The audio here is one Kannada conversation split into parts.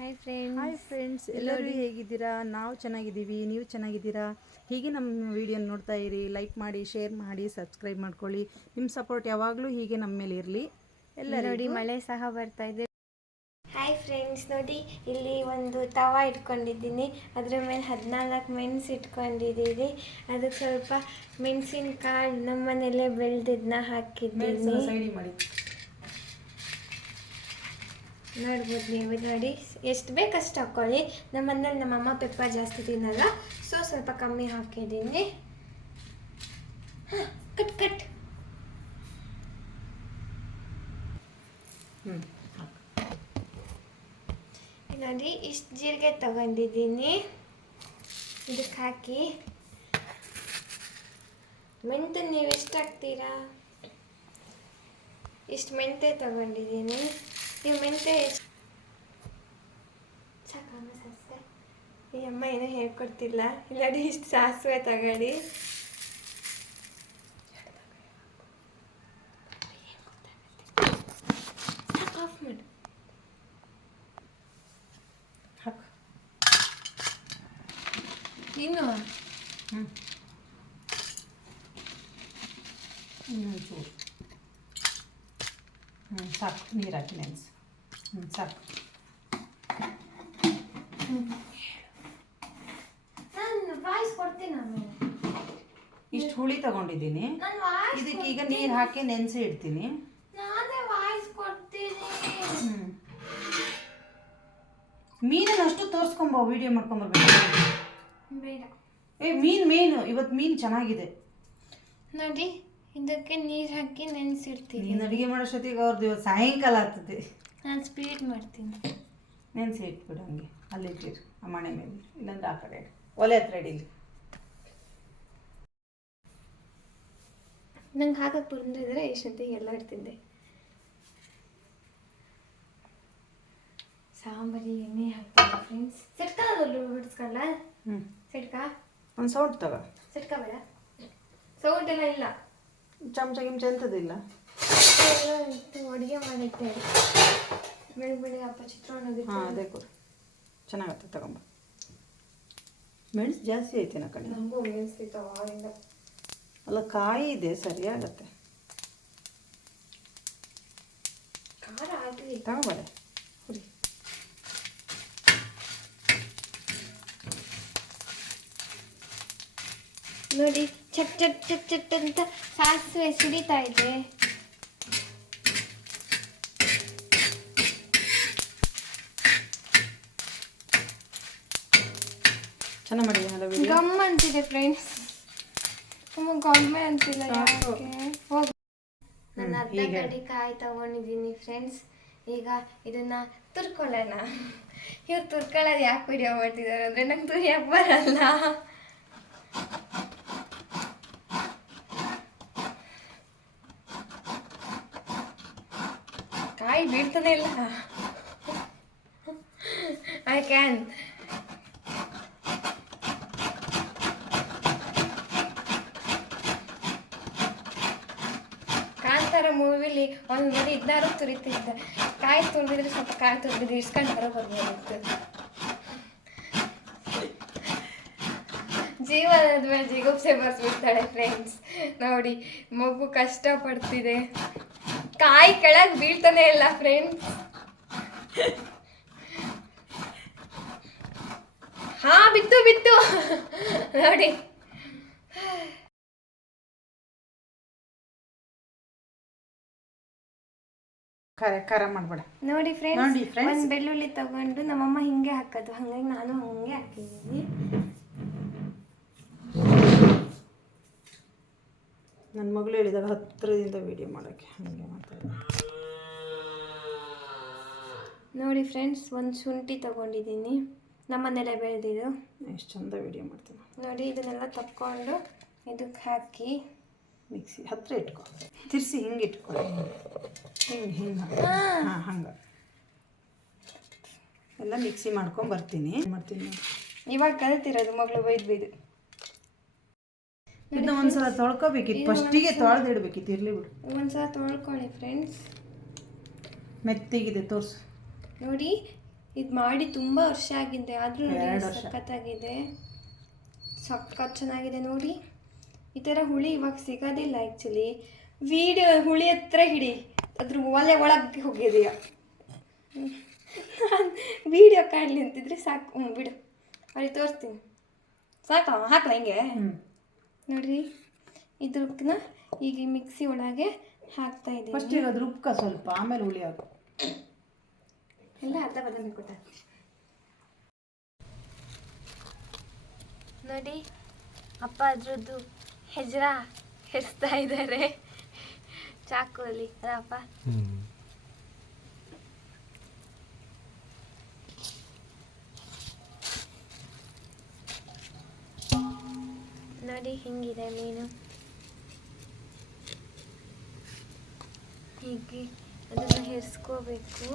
ಹಾಯ್ ಫ್ರೆಂಡ್ ಹಾಯ್ ಫ್ರೆಂಡ್ಸ್ ಎಲ್ಲರೂ ಹೇಗಿದ್ದೀರಾ? ನಾವು ಚೆನ್ನಾಗಿದ್ದೀವಿ ನೀವು ಚೆನ್ನಾಗಿದ್ದೀರಾ? ಹೀಗೆ ನಮ್ಮ ವಿಡಿಯೋ ನೋಡ್ತಾ ಇರಿ ಲೈಕ್ ಮಾಡಿ ಶೇರ್ ಮಾಡಿ ಸಬ್ಸ್ಕ್ರೈಬ್ ಮಾಡ್ಕೊಳ್ಳಿ. ನಿಮ್ಮ ಸಪೋರ್ಟ್ ಯಾವಾಗಲೂ ಹೀಗೆ ನಮ್ಮ ಮೇಲೆ ಇರಲಿ. ಎಲ್ಲ ನೋಡಿ ಮಳೆ ಸಹ ಬರ್ತಾ ಇದೆ. ಹಾಯ್ ಫ್ರೆಂಡ್ಸ್ ನೋಡಿ ಇಲ್ಲಿ ಒಂದು ತವ ಇಟ್ಕೊಂಡಿದ್ದೀನಿ. ಅದ್ರ ಮೇಲೆ ಹದಿನಾಲ್ಕು ಮೆಣಸು ಇಟ್ಕೊಂಡಿದ್ದೀನಿ. ಅದಕ್ಕೆ ಸ್ವಲ್ಪ ಮೆಣಸಿನ್ಕಾಳು ನಮ್ಮ ಮನೆಯಲ್ಲೇ ಬೆಳೆದಿದ್ದನ್ನ ಹಾಕಿದ್ದೀನಿ ಮಾಡಿ. ನೋಡ್ಬೋದು ನೀವು ನೋಡಿ. ಎಷ್ಟು ಬೇಕಷ್ಟು ಹಾಕ್ಕೊಳ್ಳಿ ನಮ್ಮ ಮನೇಲಿ ನಮ್ಮ ಅಮ್ಮ ಪೆಪ್ಪರ್ ಜಾಸ್ತಿ ತಿನ್ನಲ್ಲ. ಸೊ ಸ್ವಲ್ಪ ಕಮ್ಮಿ ಹಾಕಿದ್ದೀನಿ. ಹಾಂ ಕಟ್ ಕಟ್ ಹ್ಞೂ ನೋಡಿ ಇಷ್ಟು ಜೀರಿಗೆ ತಗೊಂಡಿದ್ದೀನಿ. ಇದಕ್ಕೆ ಹಾಕಿ. ಮೆಂತೆ ನೀವು ಎಷ್ಟು ಹಾಕ್ತೀರಾ? ಇಷ್ಟು ಮೆಂತೆ ತಗೊಂಡಿದ್ದೀನಿ. ಈ ಮೆಂತೆ ಸಾಕಮ್ಮ ಸಾಸಿವೆ ಈ ಅಮ್ಮ ಏನೂ ಹೇಳ್ಕೊಡ್ತಿಲ್ಲ. ಇಲ್ಲಾಡಿ ಇಷ್ಟು ಸಾಸಿವೆ ತಗೊಳ್ಳಿ. ಸಾಕು, ಆಫ್ ಮಾಡು. ಹಾಕು. ಇನ್ನು? ಹ್ಞೂ ಇನ್ನೊಂದು ಚೂರು ಹ್ಞೂ ಸಾಕು. ನೀರು ಹಾಕಿ ನೆನೆಸು. ಸಾಕು ನಾನು ವಾಯ್ಸ್ ಕೊಡ್ತೀನಿ ನಾನು. ಇಷ್ಟು ಹುಳಿ ತಗೊಂಡಿದ್ದೀನಿ. ನಾನು ವಾಯ್ಸ್ ಇದಕ್ಕೆ ಈಗ ನೀರು ಹಾಕಿ ನೆನೆಸಿ ಇಡ್ತೀನಿ. ನಾನೇ ವಾಯ್ಸ್ ಕೊಡ್ತೀನಿ. ಮೀನನ್ನು ಅಷ್ಟು ತೋರಿಸ್ಕೊಂಬೋ ವಿಡಿಯೋ ಮಾಡ್ಕೊಂಬರ್ಬೇಕು ಬೇಡ. ಏ ಮೀನು ಮೀನು. ಇವತ್ತು ಮೀನು ಚೆನ್ನಾಗಿದೆ. ನೋಡಿ ಇದಕ್ಕೆ ನೀರು ಹಾಕಿ ನೆನೆಸಿಡ್ತೀನಿ. ನೀನು ಅಡುಗೆ ಮಾಡೋಷ್ಟೊತ್ತಿಗೆ ಅವ್ರದ್ದು ಇವತ್ತು ಸಾಯಂಕಾಲ ಆಗ್ತದೆ. ನಾನು ಸ್ಪೀಡ್ ಮಾಡ್ತೀನಿ. ನೆನೆಸಿ ಇಟ್ಬಿಡು ಹಂಗೆ ಅಲ್ಲಿಟ್ಟಿರು ಆ ಮಣೆ ಮೇಲೆ ಇಲ್ಲಾಂದ್ರೆ ಆ ಕಡೆ ಇಡು. ಒಲೆ ಹತ್ರ ಇಡಿಲಿ ನಂಗೆ ಹಾಕಕ್ಕೆ ಬಂದಿದ್ರೆ ಎಷ್ಟೊತ್ತಿಗೆ ಎಲ್ಲ ಇಡ್ತಿದ್ದೆ ಸಾಂಬಾರಿ ಎಣ್ಣೆ ಹಾಕ್ತೀನಿ ಫ್ರೆಂಡ್ಸ್ ಸಿಟ್ಕೊಳ್ಳೋದು ಬಿಡಿಸ್ಕೊಳ್ಳ ಹ್ಞೂ ಸಿಟ್ಕ? ಒಂದು ಸೌಟ್ ತಗೋ. ಸಿಟ್ಕ ಬೇಡ. ಸೌಟ್ ಎಲ್ಲ ಇಲ್ಲ. ಚಮಚ ಗಿಮಚ ಎಂಥದಿಲ್ಲ ಅಡುಗೆ ಮಾಡಿದ್ದೆ. ಅಪ್ಪ ಚಿತ್ರಾನ್ನ ಹಾಂ ಅದೇ ಕೊಡು. ಚೆನ್ನಾಗತ್ತೆ ತಗೊಂಬ. ಮೆಣಸು ಜಾಸ್ತಿ ಐತೆ ಕಡೆ ನಮಗೂ ಅಲ್ಲ ಕಾಯಿ ಇದೆ ಸರಿಯಾಗತ್ತೆ. ಖಾರ ಆಗಲಿ. ತಗೊಂಬರೆ ಹುರಿ ನೋಡಿ ಚಟ್ ಚಟ್ ಚಟ್ ಚಟ್ ಅಂತ ಸಾಸಿವೆ ಸಿಡಿತಾ ಇದೆ. ಚೆನ್ನಾಗಿ ಮಾಡಿದ್ದೀನಲ್ಲ ವಿಡಿಯೋ ಗಮ್ ಅಂತಿದೆ ಫ್ರೆಂಡ್ಸ್ ತುಂಬ ಗಮ್ಮೆ ಅಂತಿಲ್ಲ ಹೋಗಿ. ನಾನು ಅರ್ಧ ಹೀಗೆ. ಕಾಯಿ ತಗೊಂಡಿದ್ದೀನಿ ಫ್ರೆಂಡ್ಸ್ ಈಗ ಇದನ್ನ ತುರ್ಕೊಳ್ಳೋಣ. ಇವ್ರು ತುರ್ಕೊಳ್ಳೋದು ಯಾಕೆ ವಿಡಿಯೋ ಮಾಡ್ತಿದ್ದಾರೆ ಅಂದರೆ ನಂಗೆ ತುರಿಯಕ್ಕೆ ಬರಲ್ಲ. ಕಾಯಿ ಬೀಳ್ತಾನೆ ಇಲ್ಲ. ಐ ಕ್ಯಾನ್ ಮೂವಿಲಿ ಒಂದು ಮರಿ ಇದ್ದಾರು ತುರಿತಿದ್ದೆ ಕಾಯಿ ತುರಿದಿದ್ರೆ ಸ್ವಲ್ಪ ಕಾಯಿ ತುರಿದಿದ್ರೆ ಇಸ್ಕೊಂಡು ಹೊರ ಬರ್ಬೋದಿತ್ತು ಜೀವನದ ಮೇಲೆ ಜಿಗುಪ್ಸೆ ಬರ್ಸ್ಬಿಡ್ತಾಳೆ ಫ್ರೆಂಡ್ಸ್ ನೋಡಿ, ಮಗು ಕಷ್ಟಪಡ್ತಿದೆ. ಕಾಯಿ ಕೆಳಗೆ ಬೀಳ್ತಾನೆ ಇಲ್ಲ ಫ್ರೆಂಡ್ಸ್ ಹಾ ಬಿತ್ತು ಬಿತ್ತು ನೋಡಿ. ಖಾರ ಖಾರ ಮಾಡಬೇಡ. ನೋಡಿ ಫ್ರೆಂಡ್ಸ್ ನೋಡಿ friends. ಒಂದು ಬೆಳ್ಳುಳ್ಳಿ ತಗೊಂಡು ನಮ್ಮಮ್ಮ ಹಿಂಗೆ ಹಾಕೋದು. ಹಾಗಾಗಿ ನಾನು ಹಂಗೆ ಹಾಕಿದ್ದೀನಿ. ನನ್ನ ಮಗಳು ಹೇಳಿದಾಗ ಹತ್ತಿರದಿಂದ ವಿಡಿಯೋ ಮಾಡೋಕ್ಕೆ ಹಾಗೆ ಮಾಡ್ತಾರೆ ನೋಡಿ ಫ್ರೆಂಡ್ಸ್ ಒಂದು ಶುಂಠಿ ತಗೊಂಡಿದ್ದೀನಿ. ನಮ್ಮನೆಲ್ಲ ಬೆಳೆದಿದ್ದು. ಎಷ್ಟು ಚಂದ ವಿಡಿಯೋ ಮಾಡ್ತೀನಿ. ನೋಡಿ ಇದನ್ನೆಲ್ಲ ತಕ್ಕೊಂಡು ಇದಕ್ಕೆ ಹಾಕಿ. ಮಿಕ್ಸಿ ಹತ್ತಿರ ಇಟ್ಕೊ. ತಿರ್ಸಿ ಹಿಂಗೆ ಇಟ್ಕೊ. ಹಿಂಗೆ ಹಿಂಗೆ ಹಾಂ. ಹಂಗೆ. ಎಲ್ಲ ಮಿಕ್ಸಿ ಮಾಡ್ಕೊಂಡು ಬರ್ತೀನಿ. ಮಾಡ್ತೀನಿ. ಇವಾಗ ಕಲ್ತಿರೋದು ಮಗಳು ಬೈದು ಬೈದು ಇದನ್ನ ಒಂದ್ಸಲ ತೊಳ್ಕೊಬೇಕಿತ್ತು. ಫಸ್ಟಿಗೆ ತೊಳೆದಿಡ್ಬೇಕಿತ್ತು. ಇರಲಿ ಬಿಡು. ಒಂದ್ಸಲ ತೊಳ್ಕೊಳ್ಳಿ ಫ್ರೆಂಡ್ಸ್ ಮೆತ್ತಿಗಿದೆ ತೋರಿಸು. ನೋಡಿ ಇದು ಮಾಡಿ ತುಂಬ ವರ್ಷ ಆಗಿದೆ. ಆದರೂ. ಸಖತ್ತಾಗಿದೆ. ಸಖತ್ ಚೆನ್ನಾಗಿದೆ ನೋಡಿ. ಈ ಥರ ಹುಳಿ ಇವಾಗ ಸಿಗೋದಿಲ್ಲ ಆ್ಯಕ್ಚುಲಿ ವೀಡಿಯೋ ಹುಳಿ ಹತ್ರ ಹಿಡಿ ಅದ್ರ ಒಲೆ ಒಳಗೆ ಹೋಗಿದೀಯ. ವೀಡಿಯೋ ಕಾಣಲಿ ಅಂತಿದ್ರೆ ಸಾಕು. ಹ್ಞೂ ಬಿಡು. ಅಲ್ಲಿ ತೋರಿಸ್ತೀನಿ. ಸಾಕು? ಹಾಕಲ ಹಿಂಗೆ? ನೋಡ್ರಿ ಇದನ್ನ ಈಗ ಈ ಮಿಕ್ಸಿ ಒಳಗೆ ಹಾಕ್ತಾ ಫಸ್ಟ್ ಇದ್ದೀನಿ. ಈಗ ಅದು ರುಬ್ಕ ಸ್ವಲ್ಪ ಆಮೇಲೆ ಹುಳಿ ಹಾಕು. ಎಲ್ಲ ಅರ್ಧ ಬದನೆ ಕೊಟ್ಟ. ನೋಡಿ ಅಪ್ಪ ಅದ್ರದ್ದು ಹೆಜ್ರ ಹೆಸ್ತಾ ಇದ್ದಾರೆ ಚಾಕುವಲ್ಲಿ ಅದಪ್ಪ ನೋಡಿ ಹಿಂಗಿದೆ ಮೀನು. ಹೀಗೆ ಅದನ್ನು ಹೆರ್ಸ್ಕೋಬೇಕು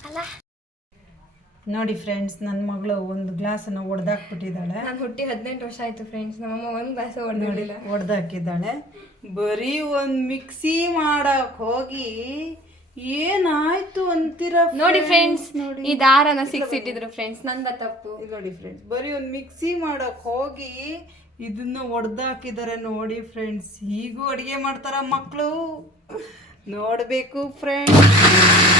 ಸಾಕಲ್ಲ ನೋಡಿ ಫ್ರೆಂಡ್ಸ್ ನನ್ನ ಮಗಳು ಒಂದು ಗ್ಲಾಸನ್ನು ಒಡೆದಾಕ್ಬಿಟ್ಟಿದ್ದಾಳೆ. ನಾನು ಹುಟ್ಟಿ ಹದಿನೆಂಟು ವರ್ಷ ಆಯ್ತು ಫ್ರೆಂಡ್ಸ್ ನಮ್ಮಮ್ಮ ಒಂದು ಗ್ಲಾಸ್ ಹೊಡೆದಿಲ್ಲ ಒಡೆದಾಕಿದ್ದಾಳೆ. ಬರೀ ಒಂದು ಮಿಕ್ಸಿ ಮಾಡಕ್ ಹೋಗಿ ಏನಾಯ್ತು ಅಂತೀರ ನೋಡಿ ಫ್ರೆಂಡ್ಸ್ ನೋಡಿ. ಈ ದಾರನ ಸಿಕ್ಸಿಟ್ಟಿದ್ರು ಫ್ರೆಂಡ್ಸ್ ನಂದ ತಪ್ಪು. ನೋಡಿ ಫ್ರೆಂಡ್ಸ್ ಬರೀ ಒಂದು ಮಿಕ್ಸಿ ಮಾಡಕ್ ಹೋಗಿ ಇದನ್ನ ಒಡೆದಾಕಿದ್ದಾರೆ ನೋಡಿ ಫ್ರೆಂಡ್ಸ್ ಹೀಗೂ ಅಡುಗೆ ಮಾಡ್ತಾರ ಮಕ್ಕಳು ನೋಡಬೇಕು ಫ್ರೆಂಡ್ಸ್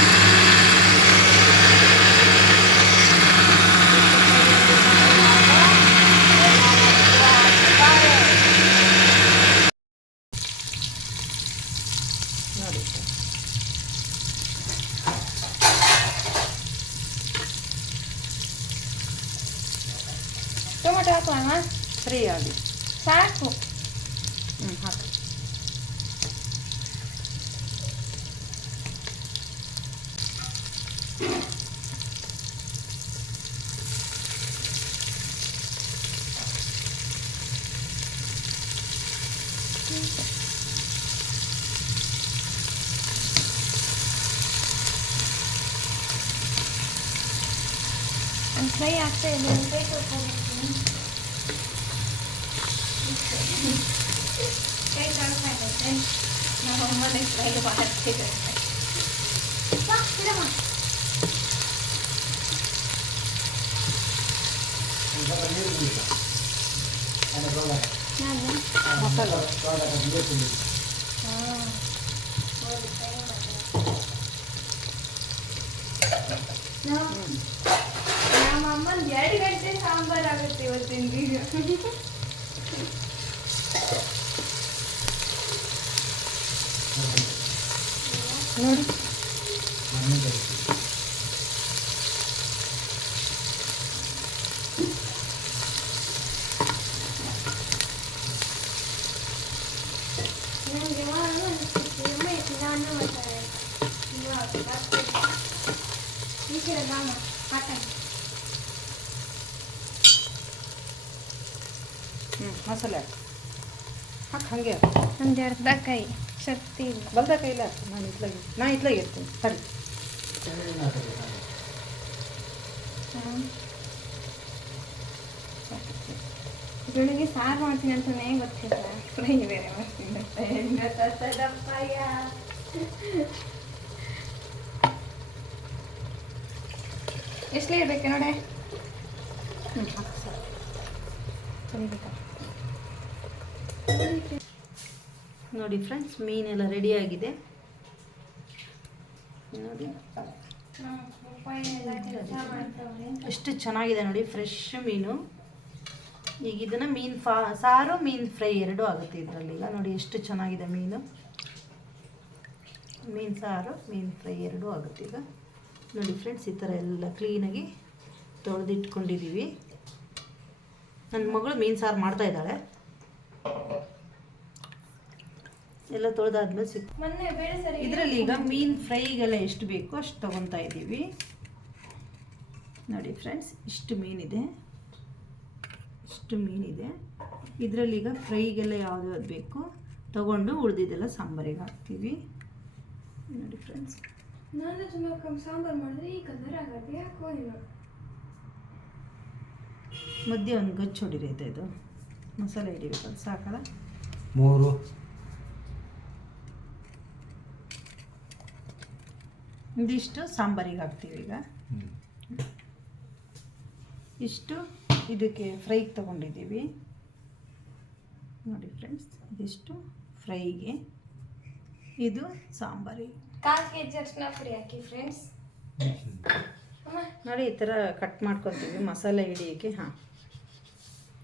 ಟೊಮೆಟೊ ಹಾಕೋಣ ಫ್ರೀ ಆಗಿ ಸಾಕು ಹ್ಞೂ ಹಾಕಿ ಒಂದು ಫ್ರೈ ಆಗ್ತಾ ಇದೆ ಒಂದು ಫ್ರೈ ಕೊಟ್ಕೊಂಡ್ಬಿಡ್ತೀನಿ ಕೈ ಕಾಣ್ತಾ ಇದೆ ನಮ್ಮ ಅಮ್ಮನೇ ಫ್ರೈ ಮಾಡ್ತಿದ್ದಾರೆ ಬಾ, ಇಡಮ್ಮ. ನಾನು? ಮಸಾಲ ಹಾ. ಹೌದು, fry ಮಾಡ್ತಾರೆ. ನಮ್ಮ- ನಮ್ಮ ಅಮ್ಮಂದು ಎರಡು ಗಂಟೆ ಸಾಂಬಾರ್ ಆಗುತ್ತೆ ಇವತ್ತಿನ ವಿಡಿಯೋ ನೋಡಿ ನನಗೆ ನಾನು ಅನಿಸ್ತಿತ್ತು ಅಮ್ಮ ನಾನು ಮಾಡ್ತಾರೆ ಈ ಕಡೆ ಬಾಮ ಹಾಕಿ ಹ್ಞೂ ಮಸಾಲೆ ಹಾಕಿ. ಹಾಗೆ. ಒಂದು ಅರ್ಧ ಕೈ ಶಕ್ತಿ ಬಲ್ದ ಕೈಲ ನಾನು ಇತ್ಲಾಗೆ ನಾ ಇತ್ಲಾಗೆ ಇರ್ತೀನಿ. ಸರಿ. ಬೆಳಿಗ್ಗೆ ಸಾರು ಮಾಡ್ತೀನಿ ಅಂತಲೇ ಗೊತ್ತಿಲ್ಲ. ಫ್ರೈ ಬೇರೆ ಮಾಡ್ತೀನಿ. ಅಂತ ಹೆಂಗ ತತ್ತದಪ್ಪಯ್ಯ. ಎಷ್ಟೇ ಇರ್ಬೇಕು ನೋಡೆ? ಹ್ಞೂ ಹಾಕಿ ಸರ್ ಸರಿಬೇಕಾ ನೋಡಿ ಫ್ರೆಂಡ್ಸ್ ಮೀನೆಲ್ಲ ರೆಡಿಯಾಗಿದೆ ನೋಡಿ. ಎಷ್ಟು ಚೆನ್ನಾಗಿದೆ ನೋಡಿ ಫ್ರೆಶ್ ಮೀನು. ಈಗ ಇದನ್ನು ಮೀನು ಫಾ, ಸಾರು, ಮೀನು ಫ್ರೈ ಎರಡೂ ಆಗುತ್ತೆ ಇದರಲ್ಲಿ ಈಗ ನೋಡಿ ಎಷ್ಟು ಚೆನ್ನಾಗಿದೆ ಮೀನು. ಮೀನು ಸಾರು, ಮೀನು ಫ್ರೈ ಎರಡೂ ಆಗುತ್ತೆ ಈಗ. ನೋಡಿ ಫ್ರೆಂಡ್ಸ್, ಈ ಥರ ಎಲ್ಲ ಕ್ಲೀನಾಗಿ ತೊಳೆದಿಟ್ಕೊಂಡಿದ್ದೀವಿ ನನ್ನ ಮಗಳು ಮೀನು ಸಾರು ಮಾಡ್ತಾ ಇದ್ದಾಳೆ ಎಲ್ಲ ತೊಳೆದಾದ್ಮೇಲೆ ಸಿಕ್ ಇದರಲ್ಲಿ ಈಗ ಮೀನು ಫ್ರೈಗೆಲ್ಲ ಎಷ್ಟು ಬೇಕು ಅಷ್ಟು ತೊಗೊತಾ ಇದ್ದೀವಿ. ನೋಡಿ ಫ್ರೆಂಡ್ಸ್ ಇಷ್ಟು ಮೀನಿದೆ. ಇಷ್ಟು ಮೀನಿದೆ. ಇದರಲ್ಲಿ ಈಗ ಫ್ರೈಗೆಲ್ಲ ಯಾವ್ದು ಯಾವ್ದು ಬೇಕು ತಗೊಂಡು ಉಳಿದಿದ್ದೆಲ್ಲ ಸಾಂಬಾರಿಗೆ ಹಾಕ್ತೀವಿ. ನೋಡಿ ಫ್ರೆಂಡ್ಸ್ ನಾನು ತುಂಬ ಸಾಂಬಾರು ಮಾಡಿದ್ರೆ ಈ ಕಲರ್ ಆಗತ್ತೆ ಯಾಕೋ ಇಲ್ಲ. ಮಧ್ಯೆ ಒಂದು ಗಚ್ಚು ಹೊಡಿರೈತೆ ಇದು. ಮಸಾಲೆ ಹಿಡಿಬೇಕಲ್ಲ ಸಾಕಲ್ಲ? ಮೂರು. ಇದಿಷ್ಟು ಸಾಂಬಾರಿಗೆ ಹಾಕ್ತೀವಿ ಈಗ. ಇಷ್ಟು ಇದಕ್ಕೆ ಫ್ರೈಗೆ ತೊಗೊಂಡಿದ್ದೀವಿ. ನೋಡಿ ಫ್ರೆಂಡ್ಸ್ ಇದಿಷ್ಟು ಫ್ರೈಗೆ. ಇದು ಸಾಂಬಾರಿಗೆ. ಕಾಲು ಕೆ ಜಿ ಅರ್ಶಿನ ಪುಡಿ ಹಾಕಿ ಫ್ರೆಂಡ್ಸ್. ನೋಡಿ ಈ ಥರ ಕಟ್ ಮಾಡ್ಕೊತೀವಿ ಮಸಾಲೆ ಹಿಡಿಯೋಕ್ಕೆ ಹಾಂ.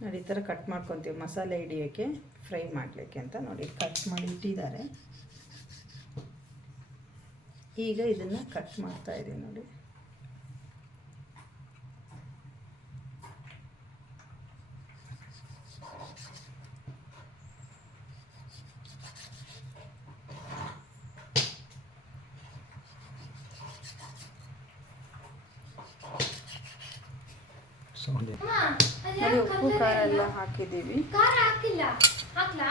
ನೋಡಿ ಈ ಥರ ಕಟ್ ಮಾಡ್ಕೊತೀವಿ ಮಸಾಲೆ ಹಿಡಿಯೋಕ್ಕೆ ಫ್ರೈ ಮಾಡಲಿಕ್ಕೆ ಅಂತ ನೋಡಿ ಕಟ್ ಮಾಡಿ ಇಟ್ಟಿದ್ದಾರೆ. ಈಗ ಇದನ್ನು ಕಟ್ ಮಾಡ್ತಾ ಇದ್ದೀವಿ ನೋಡಿ. ಸೌಂಡ್ ನೋಡಿ ಉಪ್ಪು ಖಾರ ಎಲ್ಲ? ಹಾಕಿದ್ದೀವಿ. ಖಾರ ಹಾಕಿಲ್ಲ? ಹಾಕ್ಲಾ?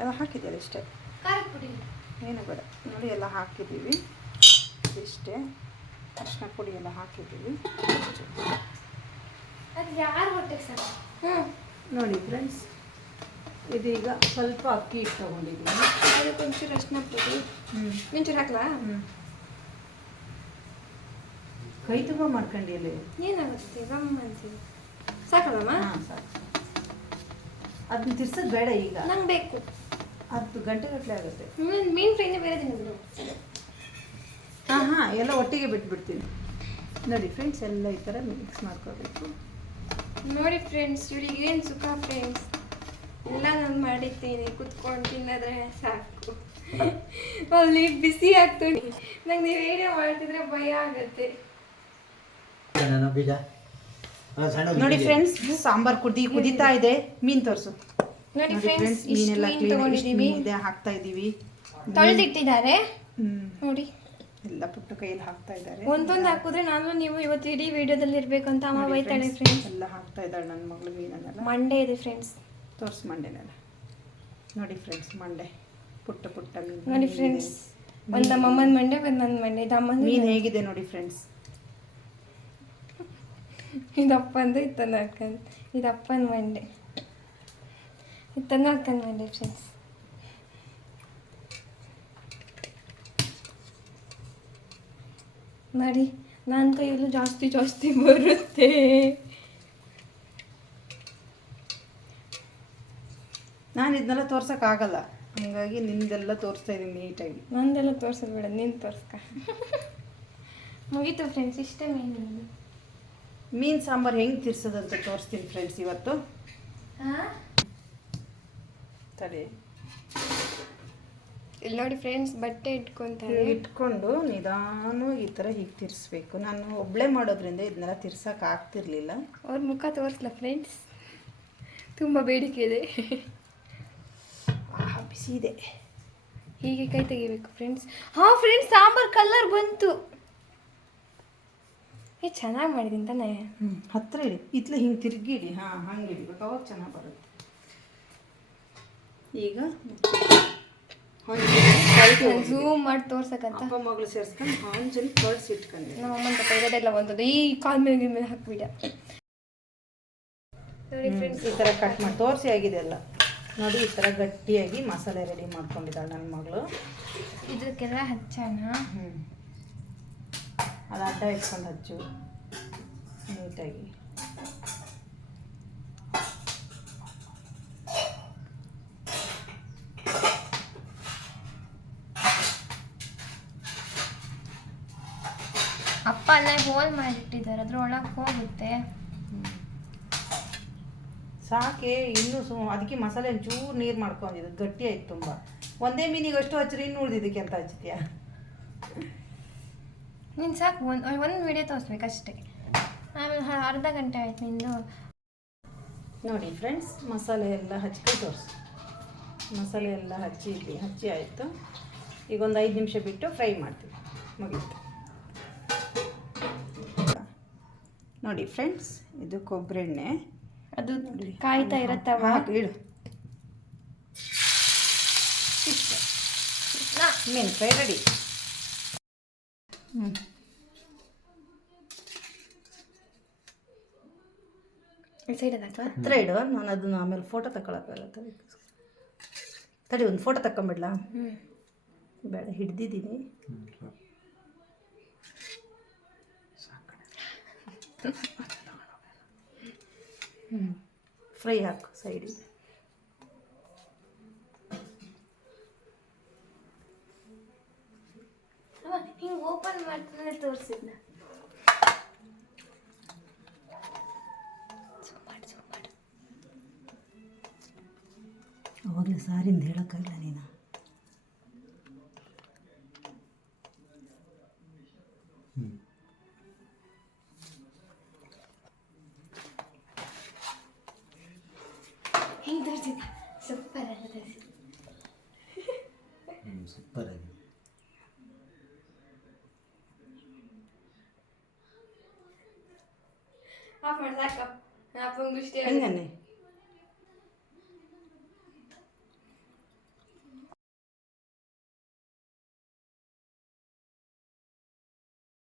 ಎಲ್ಲ ಹಾಕಿದ್ದೀರಿ ಇಷ್ಟೇ ಪುಡಿ. ಏನು ಬೇಡ. ನೋಡಿ ಎಲ್ಲ ಹಾಕಿದ್ದೀವಿ. ಇಷ್ಟೇ. ಅರ್ಶಿನ ಪುಡಿ ಎಲ್ಲ ಹಾಕಿದ್ದೀವಿ. ಹ್ಞೂ ನೋಡಿ ಫ್ರೆಂಡ್ಸ್ ಇದೀಗ ಸ್ವಲ್ಪ ಅಕ್ಕಿ ಇಟ್ಟು ತಗೊಂಡಿದ್ದೀನಿ. ಅದಕ್ಕೆ ಒಂಚೂರು ಅರ್ಶಿನ ಪುಡಿ. ಹ್ಞೂ ಒಂಚೂರು ಹಾಕ್ಲಾ? ಹ್ಞೂ ಕೈ ತುಂಬ ಮಾಡ್ಕೊಂಡಿಲ್ಲ ಏನಾಗುತ್ತೆ? ಗಮ್ಮ ಅಂತೀವಿ. ಸಾಕಲ್ಲಮ್ಮ ಸಾಕು ಅದನ್ನ ತಿರ್ಸೋದು ಬೇಡ ಈಗ. ನಂಗೆ ಬೇಕು. ಹತ್ತು ಗಂಟೆ ಗಟ್ಟಲೆ ಆಗುತ್ತೆ. ಮೀನು ಫ್ರೈನೇ ಬೇರೆ ತಿನ್ನೋದು ಹಾಂ ಎಲ್ಲ ಒಟ್ಟಿಗೆ ಬಿಟ್ಬಿಡ್ತೀನಿ ನೋಡಿ ಫ್ರೆಂಡ್ಸ್ ಎಲ್ಲ ಈ ಥರ ಮಿಕ್ಸ್ ಮಾಡ್ಕೋಬೇಕು. ನೋಡಿ ಫ್ರೆಂಡ್ಸ್ ಇವಳಿಗೆ ಏನು ಸುಖ ಫ್ರೆಂಡ್ಸ್ ಎಲ್ಲ ನಾನು ಮಾಡಿದ್ದೀನಿ ಕುತ್ಕೊಂಡು ತಿನ್ನೋದ್ರೆ ಸಾಕು. ಅಲ್ಲಿ ಬಿಸಿ ಆಗ್ತೀನಿ. ನಂಗೆ ನೀವೇನೇ ಮಾಡ್ತಿದ್ರೆ ಭಯ ಆಗುತ್ತೆ. ನೋಡಿ. ಫ್ರೆಂಡ್ಸ್ ಸಾಂಬಾರ್ ಕುದಿ ಕುದೀತಾ ಇದೆ. ಮೀನ್ ತೋರಿಸು. ನೋಡಿ ಫ್ರೆಂಡ್ಸ್ ಮೀನೆಲ್ಲ ಮೀನು ಕ್ಲೀನ್ ಹಾಕ್ತಾ ಇದ್ದೀವಿ ತೊಳೆದಿಟ್ಟಿದ್ದಾರೆ. ಹ್ಮ್. ನೋಡಿ. ಎಲ್ಲ ಪುಟ್ಟು ಕೈಯಲ್ಲಿ ಹಾಕ್ತಾ ಇದ್ದಾರೆ. ಒಂದೊಂದು ಹಾಕಿದ್ರೆ ನಾನು ನೀವು ಇವತ್ತು ಇಡೀ ವಿಡಿಯೋದಲ್ಲಿ ಇರಬೇಕು ಅಂತ ಅಮ್ಮ ಬೈತಾಳೆ ಫ್ರೆಂಡ್ಸ್ ಎಲ್ಲ ಹಾಕ್ತಾ ಇದ್ದಾಳೆ ನನ್ನ ಮಗಳು ಮೀನನ್ನೆಲ್ಲ ಮಂಡೆ ಇದೆ ಫ್ರೆಂಡ್ಸ್ ತೋರ್ಸು ಮಂಡೆನೆಲ್ಲ ನೋಡಿ ಫ್ರೆಂಡ್ಸ್ ಮಂಡೆ. ಪುಟ್ಟ ಪುಟ್ಟ ಮೀನು ನೋಡಿ ಫ್ರೆಂಡ್ಸ್ ಒಂದು ನಮ್ಮ ಅಮ್ಮನ ಮಂಡೆ ಒಂದು ನನ್ನ ಮಂಡೆ. ಇದು ಅಮ್ಮನ ಮೀನು ಹೇಗಿದೆ ನೋಡಿ ಫ್ರೆಂಡ್ಸ್ ಇದು ಅಪ್ಪಂದು ಇತ್ತನ ಅಕ್ಕಂದು ಇದು ಅಪ್ಪನ ಮಂಡೆ. ಇತ್ತನ ಅಕ್ಕನ ಮಂಡೆ ಫ್ರೆಂಡ್ಸ್ ನೋಡಿ ನನ್ನ ಕೈಯಲ್ಲೂ ಜಾಸ್ತಿ ಜಾಸ್ತಿ ಬರುತ್ತೆ. ನಾನು ಇದನ್ನೆಲ್ಲ ತೋರ್ಸೋಕ್ಕಾಗಲ್ಲ ಹಾಗಾಗಿ ನಿಂದೆಲ್ಲ ತೋರಿಸ್ತಾ ಇದ್ದೀನಿ ನೀಟಾಗಿ. ನಂದೆಲ್ಲ ತೋರ್ಸೋದು ಬೇಡ ನೀನು ತೋರ್ಸ್ಕ. ಮುಗೀತು ಫ್ರೆಂಡ್ಸ್ ಇಷ್ಟೇ ಮೀನು ಮೀನು ಸಾಂಬಾರು ಹೆಂಗೆ ತಿರ್ಸೋದಂತ ತೋರಿಸ್ತೀನಿ ಫ್ರೆಂಡ್ಸ್ ಇವತ್ತು. ಹಾಂ? ತಡಿ. ಇಲ್ಲಿ ನೋಡಿ ಫ್ರೆಂಡ್ಸ್ ಬಟ್ಟೆ ಇಟ್ಕೊಂತಾರೆ. ಇಟ್ಕೊಂಡು ನಿಧಾನವಾಗಿ ಈ ಥರ ಹೀಗೆ ತಿರ್ಸ್ಬೇಕು. ನಾನು ಒಬ್ಬಳೇ ಮಾಡೋದ್ರಿಂದ ಇದನ್ನೆಲ್ಲ ತಿರ್ಸಕ್ಕೆ ಆಗ್ತಿರ್ಲಿಲ್ಲ. ಅವ್ರ ಮುಖ ತೋರಿಸ್ಲ ಫ್ರೆಂಡ್ಸ್ ತುಂಬ ಬೇಡಿಕೆ ಇದೆ. ಆಹಾ ಬಿಸಿ ಇದೆ. ಹೀಗೆ ಕೈ ತೆಗಿಬೇಕು ಫ್ರೆಂಡ್ಸ್ ಹಾಂ ಫ್ರೆಂಡ್ಸ್ ಸಾಂಬಾರ್ ಕಲರ್ ಬಂತು. ಏ ಚೆನ್ನಾಗಿ ಮಾಡಿದ್ದೀನಿ ತಾನೇ. ಹ್ಞೂ ಹತ್ತಿರ ಇಡಿ. ಇತ್ಲ ಹಿಂಗೆ ತಿರುಗಿಡಿ ಹಾಂ ಹಂಗೆ ಇಡ್ಬೇಕು. ಅವಾಗ ಚೆನ್ನಾಗಿ ಬರುತ್ತೆ. ಈಗ ಝೂಮ್ ಮಾಡಿ ತೋರ್ಸಕ್ಕಂತ. ಅಪ್ಪ ಮಗಳು ಸೇರ್ಸ್ಕೊಂಡು ಹಾಂಜಲ್ಲಿ ಕಳ್ಸಿ ಇಟ್ಕೊಂಡೆ ನಮ್ಮ ಅಮ್ಮನ ತಪ್ಪ ಇರೋದೆಲ್ಲ ಒಂದದು ಈ ಕಾಲ್ ಮೇಲೆ ಮೇಲೆ ಹಾಕ್ಬಿಡ ನೋಡಿ ಫ್ರೆಂಡ್ಸ್ ಈ ಥರ ಕಟ್ ಮಾಡಿ. ತೋರಿಸಿ ಆಗಿದೆ ಎಲ್ಲ ನೋಡಿ ಈ ಥರ ಗಟ್ಟಿಯಾಗಿ ಮಸಾಲೆ ರೆಡಿ ಮಾಡ್ಕೊಂಡಿದ್ದಾಳೆ ನನ್ನ ಮಗಳು. ಇದಕ್ಕೆಲ್ಲ ಹಚ್ಚೋಣ. ಹ್ಞೂ ಅದು ಅಡ್ಡ ಇಟ್ಕೊಂಡು ಹಚ್ಚು. ನೀಟಾಗಿ. ಅಪ್ಪ ಅಲ್ಲೇ ಹೋಲ್ ಮಾಡಿಟ್ಟಿದ್ದಾರೆ ಅದ್ರೊಳಗೆ ಹೋಗುತ್ತೆ. ಸಾಕೆ ಇನ್ನೂ ಸು ಅದಕ್ಕೆ ಮಸಾಲೆ ಒಂಚೂರು ನೀರು ಮಾಡ್ಕೊಂಡಿದ್ದು ಗಟ್ಟಿ ಆಯ್ತು ತುಂಬ. ಒಂದೇ ಮೀನಿಗೆ ಅಷ್ಟು ಹಚ್ಚಿರಿ ಇನ್ನು ಉಳಿದಿದ್ದಕ್ಕೆ ಅಂತ ಹಚ್ಚಿದ್ಯಾ? ನೀನು ಸಾಕು ಒಂದು ಒಂದು ವಿಡಿಯೋ ತೋರಿಸ್ಬೇಕಷ್ಟೇ. ಆಮೇಲೆ ಹ- ಅರ್ಧ ಗಂಟೆ ಆಯ್ತು ನಿಂದು ನೋಡಿ ಫ್ರೆಂಡ್ಸ್ ಮಸಾಲೆ ಎಲ್ಲ ಹಚ್ಕೊಂಡು ತೋರಿಸು. ಮಸಾಲೆ ಎಲ್ಲ ಹಚ್ಚಿ ಹಚ್ಚಿ ಆಯಿತು. ಈಗ ಒಂದು ಐದು ನಿಮಿಷ ಬಿಟ್ಟು ಫ್ರೈ ಮಾಡ್ತೀವಿ. ಮುಗೀತು. ನೋಡಿ ಫ್ರೆಂಡ್ಸ್ ಇದು ಕೊಬ್ಬರಿ ಎಣ್ಣೆ. ಅದು ಕಾಯ್ತಾ ಇರತ್ತವ? ಇಡು. ಮೀನು ಫ್ರೈ ರೆಡಿ ಹ್ಞೂ ಹತ್ರ ಇಡು ನಾನು ಅದನ್ನು ಆಮೇಲೆ ಫೋಟೋ ತಗೊಳಕ್ಕಾಗತ್ತೆ ತಡಿ. ಒಂದು ಫೋಟೋ ತಗೊಂಬಿಡ್ಲಾ ಹ್ಞೂ ಬೇಡ ಹಿಡ್ದಿದ್ದೀನಿ. ಹ್ಞೂ ಫ್ರೈ ಹಾಕು ಸೈಡಿಗೆ ಹಿಂಗೆ ಓಪನ್ ಮಾಡ್ತಾನೆ ತೋರಿಸಿದ್ನ. ಅವಾಗಲೇ ಸಾರಿಂದ ಹೇಳೋಕ್ಕಾಗಲ್ಲ ನೀನು. ಹಿಂಗೆ ಆಫ್